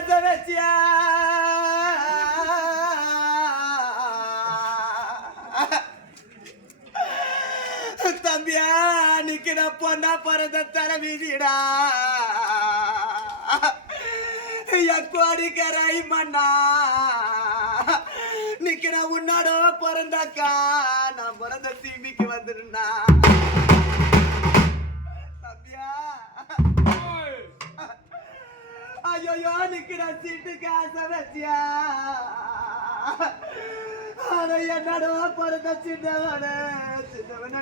காச வச்சியா தம்பியா நிக்கிற பொண்ணா பிறந்த தர வீதிடா கோடிக்கராய் மண்ணா நிக்கிற உன்னாடோ பிறந்தாக்கா நான் பிறந்த தீமிக்கு வந்துருந்தா தம்பியா ஐயோ நிக்கிற சீட்டு காச வச்சியா என்னடோ பிறந்த சின்னவன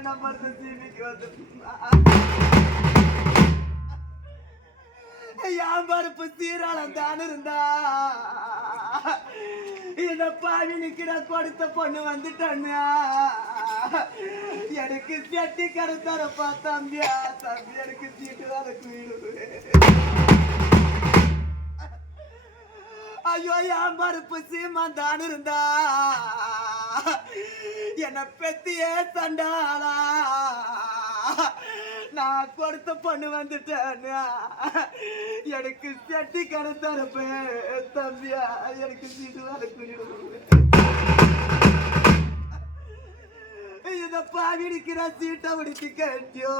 நம்ம தீமிக்கு வந்துருந்தா என் பருப்பு சீராளம் தான் இருந்தா இந்த பாவி நிக்கிற கொடுத்த பொண்ணு வந்துட்டா எனக்கு செட்டி கடை தரப்பா தம்பியா தம்பி எனக்கு சீட்டு வரைக்கும் ஐயோ என் பருப்பு சீமான் தான் இருந்தா என்ன பெத்தியே தண்டாளா நான் கொடுத்த பொண்ணு வந்துட்டேன் எனக்கு சட்டி கடை தரப்பேன் தம்பியா எனக்கு சீட்டு வர இத பாவிடிக்கிற சீட்டை உடுத்தி கட்டியோ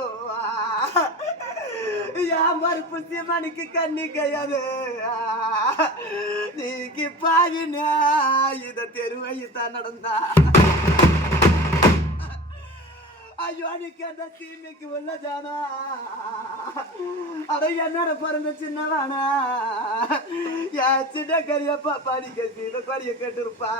என் மறுப்பு சீமானுக்கு கண்ணி கையாது நீக்கு பாவினா இத தெருவைத்தான் நடந்தா ஐயோ அன்னைக்கு அந்த தீமைக்கு உள்ள ஜானா அட என்னோட பிறந்த சின்னவானா என் சின்ன கரியப்பா படிக்க சீன கொடிய கேட்டு இருப்பா